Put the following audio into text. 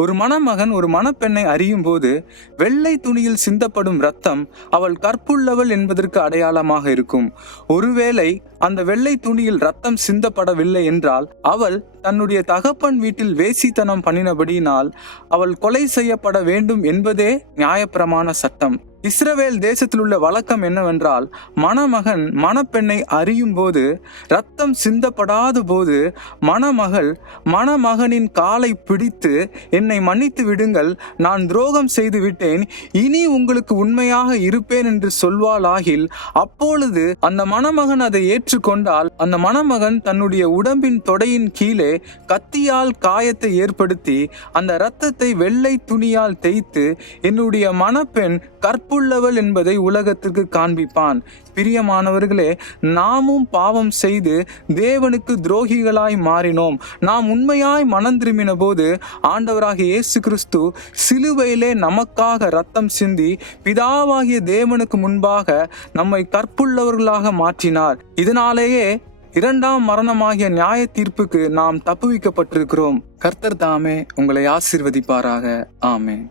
ஒரு மணமகன் ஒரு மணப்பெண்ணை அறியும் போது வெள்ளை துணியில் சிந்தப்படும் இரத்தம் அவள் கற்புள்ளவள் என்பதற்கு அடையாளமாக இருக்கும். ஒருவேளை அந்த வெள்ளை துணியில் இரத்தம் சிந்தப்படவில்லை என்றால் அவள் தன்னுடைய தகப்பன் வீட்டில் வேசித்தனம் பண்ணினபடியினால் அவள் கொலை செய்யப்பட வேண்டும் என்பதே நியாயப்பிரமாண சட்டம். இஸ்ரவேல் தேசத்தில் உள்ள வழக்கம் என்னவென்றால், மணமகன் மணப்பெண்ணை அறியும் போது இரத்தம் சிந்தப்படாத போது மணமகள் மணமகனின் காலை பிடித்து, என்னை மன்னித்து விடுங்கள், நான் துரோகம் செய்து விட்டேன், இனி உங்களுக்கு உண்மையாக இருப்பேன் என்று சொல்வாளாகில், அப்பொழுது அந்த மணமகன் அதை ஏற்றுக்கொண்டால் அந்த மணமகன் தன்னுடைய உடம்பின் தொடையின் கீழே கத்தியால் காயத்தை ஏற்படுத்தி அந்த இரத்தத்தை வெள்ளை துணியால் தேய்த்து என்னுடைய மணப்பெண் கற்புள்ளவள் என்பதை உலகத்திற்கு காண்பிப்பான். பிரியமானவர்களே, நாமும் பாவம் செய்து தேவனுக்கு துரோகிகளாய் மாறினோம். நாம் உண்மையாய் மனம் திரும்பின போது ஆண்டவராகிய இயேசு கிறிஸ்து சிலுவையிலே நமக்காக இரத்தம் சிந்தி பிதாவாகிய தேவனுக்கு முன்பாக நம்மை கற்புள்ளவர்களாக மாற்றினார். இதனாலேயே இரண்டாம் மரணமாகிய நியாய தீர்ப்புக்கு நாம் தப்புவிக்கப்பட்டிருக்கிறோம். கர்த்தர் தாமே உங்களை ஆசீர்வதிப்பாராக. ஆமென்.